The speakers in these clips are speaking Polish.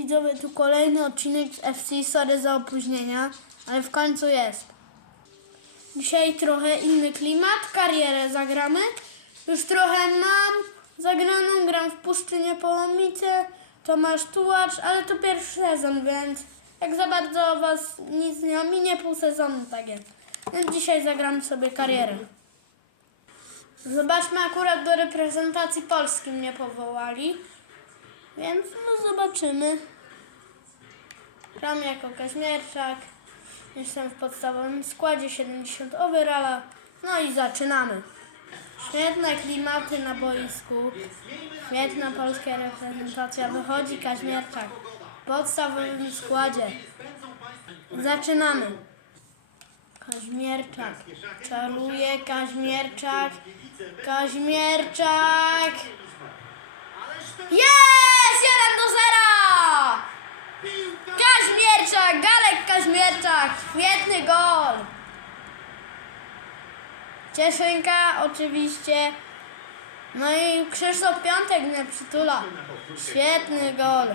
widzowie, tu kolejny odcinek z FC, sorry za opóźnienia, ale w końcu jest. Dzisiaj trochę inny klimat, karierę zagramy. Już trochę mam zagraną, gram w Puszczynie Połomice, Tomasz Tułacz, ale to pierwszy sezon, więc jak za bardzo was nic nie ominie, pół sezonu tak jest. Więc dzisiaj zagram sobie karierę. Zobaczmy, akurat do reprezentacji Polski mnie powołali. Więc no zobaczymy. Gram jako Kaźmierczak. Jestem w podstawowym składzie 70 overalla. No i zaczynamy. Świetne klimaty na boisku. Świetna polska reprezentacja. Wychodzi Kaźmierczak. W podstawowym składzie. Zaczynamy. Kaźmierczak. Czaruje Kaźmierczak. Kaźmierczak. Jest! 1 do 0! Kaźmierczak, Galek Kaźmierczak, świetny gol! Cieszynka oczywiście. No i Krzysztof Piątek mnie przytula. Świetny gol.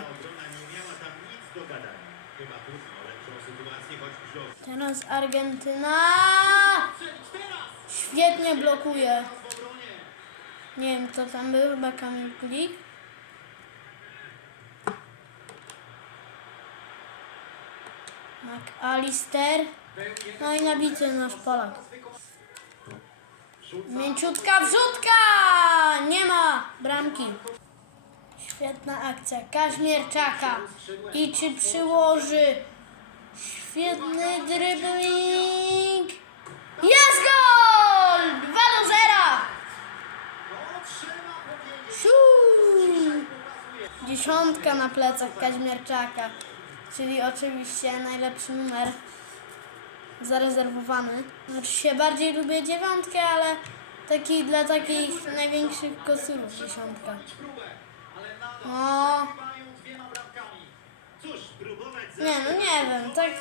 Teraz Argentyna. Świetnie blokuje. Nie wiem kto tam był, chyba Kamil Glik. McAllister. No i nabity nasz Polak. Mięciutka wrzutka! Nie ma bramki. Świetna akcja Kaźmierczaka. I czy przyłoży? Świetny dribbling. Jest gol! 2 do 0! Siu! Dziesiątka na plecach Kaźmierczaka, czyli oczywiście najlepszy numer zarezerwowany. Znaczy się bardziej lubię dziewiątkę, ale taki dla takich największych kocurów dziesiątka. No, nie no nie wiem, tak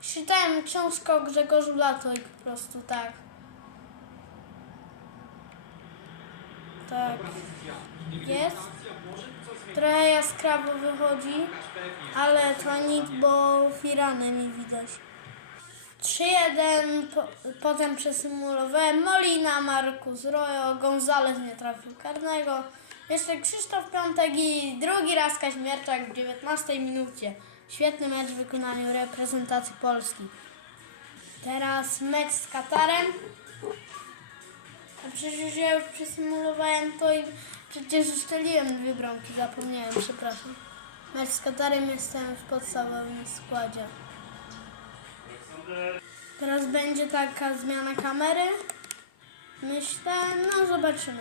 czytałem książkę o Grzegorzu Lato i po prostu tak. Tak. Jest. Trochę jaskrawo wychodzi, ale to nic, bo firany mi widać. 3-1, po, potem przesymulowałem Molina, Marcus Royo, Gonzalez nie trafił karnego. Jeszcze Krzysztof Piątek i drugi raz Kaźmierczak w 19 minucie. Świetny mecz w wykonaniu reprezentacji Polski. Teraz mecz z Katarem. A przecież ja już przesymulowałem to i przecież strzeliłem dwie bramki, zapomniałem, przepraszam. Mecz z Katarem jestem w podstawowym składzie. Teraz będzie taka zmiana kamery. Myślę, no zobaczymy.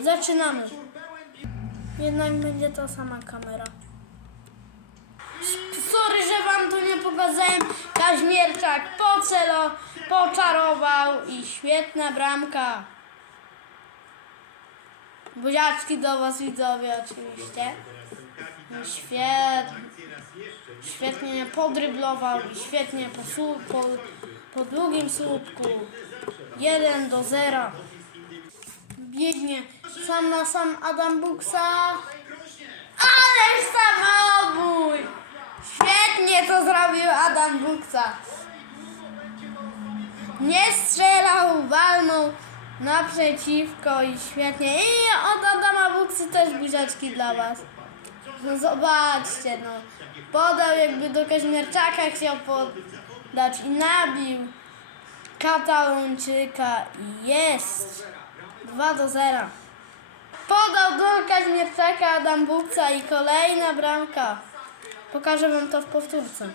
Zaczynamy. Jednak będzie ta sama kamera. Sorry, że wam to nie pokazałem. Kaźmierczak pocelo, poczarował i świetna bramka. Buziaczki do was widzowie oczywiście. Świetnie. Świetnie podryblował i świetnie po, po, po długim słupku. 1 do 0. Biegnie sam na sam Adam Buksa. Ależ samobój! Świetnie to zrobił Adam Buksa. Nie strzelał, walnął naprzeciwko i świetnie. I od Adama Buksy też buziaczki dla was. No zobaczcie, no. Podał jakby do Kaźmierczaka chciał podać i nabił Katalończyka jest 2 do 0. Podał do Kaźmierczaka Adam Bukca i kolejna bramka. Pokażę wam to w powtórce.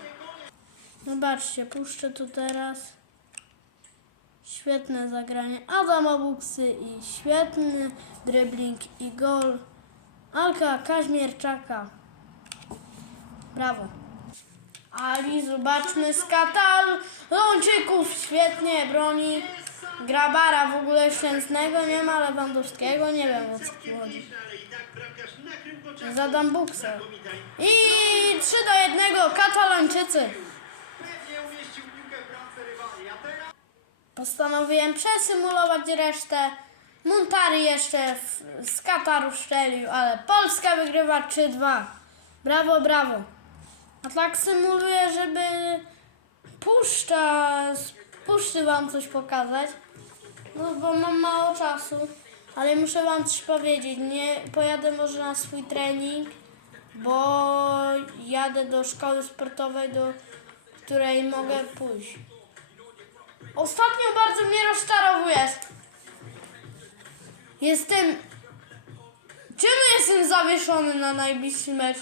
Zobaczcie, puszczę tu teraz. Świetne zagranie Adama Buksy i świetny dribbling i gol Alka Kaźmierczaka. Brawo. Ali, zobaczmy z Katalonczyków. Świetnie broni. Grabara w ogóle szczęsnego nie ma, Lewandowskiego nie wiem o co chodzi. Zadam buksę. I 3 do 1 Katalończycy. Postanowiłem przesymulować resztę. Montari jeszcze w, z Kataru szczelił, ale Polska wygrywa 3-2. Brawo, brawo. A tak symuluję, żeby puszcza, z puszczy wam coś pokazać. No bo mam mało czasu. Ale muszę wam coś powiedzieć. Nie pojadę może na swój trening, bo jadę do szkoły sportowej, do której mogę pójść. Ostatnio bardzo mnie rozczarowujesz. Jestem. Czemu jestem zawieszony na najbliższy mecz?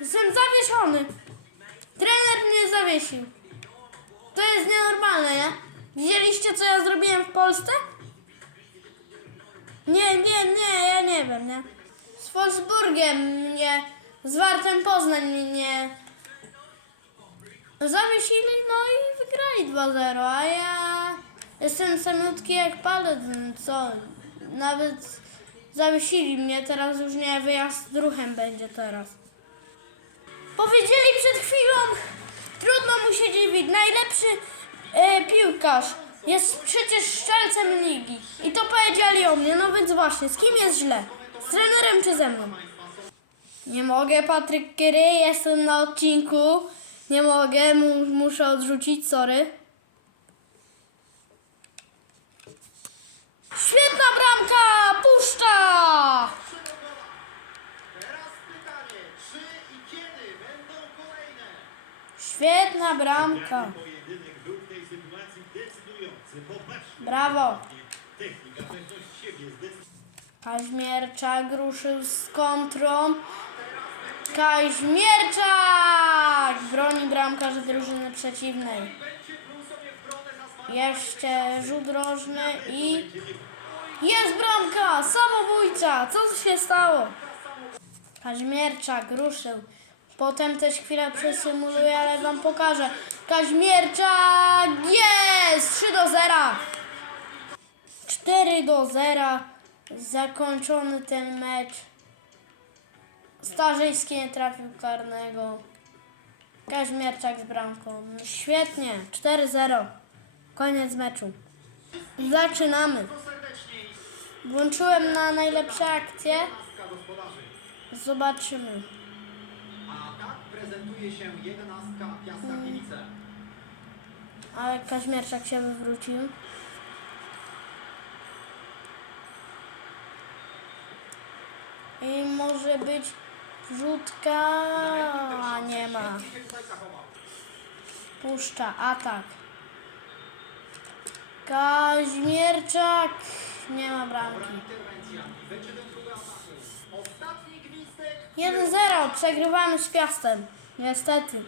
Jestem zawieszony. Trener mnie zawiesił. To jest nienormalne, nie? Widzieliście, co ja zrobiłem w Polsce? Nie, nie, nie, ja nie wiem, nie? Z Wolfsburgiem mnie, z Wartem Poznań mnie zawiesili, no i wygrali 2-0, a ja jestem samiutki jak palec, co? Nawet zawiesili mnie, teraz już nie, wyjazd ruchem będzie teraz. Powiedzieli przed chwilą, trudno mu się dziwić, najlepszy e, piłkarz. Jest przecież strzelcem ligi. I to powiedzieli o mnie, no więc właśnie, z kim jest źle? Z trenerem czy ze mną? Nie mogę, Patryk Kyry, jestem na odcinku. Nie mogę, mu, muszę odrzucić, sorry. Świetna bramka! Puszcza! Świetna bramka. Brawo. Kaźmierczak ruszył z kontrą. Kaźmierczak! Broni bramkarz drużyny przeciwnej. Jeszcze rzut rożny i... Jest bramka! Samobójca! Co się stało? Kaźmierczak ruszył. Potem też chwilę przesymuluję, ale wam pokażę. Kaźmierczak! Jest! 3 do 0! 4 do 0. Zakończony ten mecz. Starzyński nie trafił karnego. Kaźmierczak z bramką. Świetnie. 4-0. Koniec meczu. Zaczynamy. Włączyłem na najlepsze akcje. Zobaczymy. A tak prezentuje się jedenastka Piasta. Ale Kaźmierczak się wywrócił. I może być wrzutka, a nie ma. Puszcza, atak. Kaźmierczak, nie ma bramki. Interwencja. Będzie ten próba ataku. Ostatni gwizdek. 1-0, przegrywamy z Piastem. Niestety.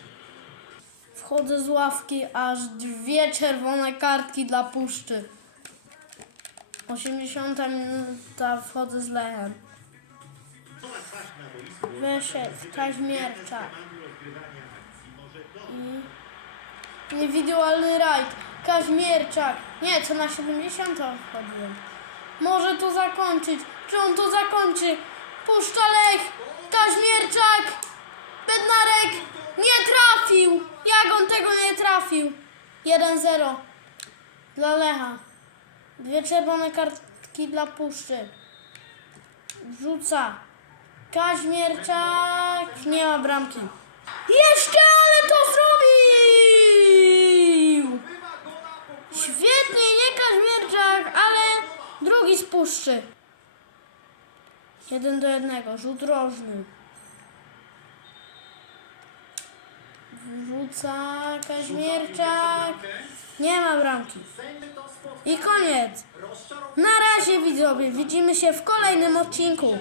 Wchodzę z ławki, aż dwie czerwone kartki dla puszczy. 80 minuta wchodzę z Lechem. Wyszedł Kaźmierczak. To Indywidualny rajd. Kaźmierczak. Nie, co na 70 wchodziłem. Może to zakończyć. Czy on to zakończy? Puszcza Lech. Kaźmierczak. Bednarek. Nie trafił. Jak on tego nie trafił? 1-0 dla Lecha. Dwie czerwone kartki dla Puszczy. Rzuca. Kaźmierczak. Nie ma bramki. Jeszcze, ale to zrobił! Świetnie, nie Kaźmierczak, ale drugi z Puszczy. Jeden do jednego, rzut rożny. Wrzuca Kaźmierczak. Nie ma bramki. I koniec. Na razie widzowie, widzimy się w kolejnym odcinku.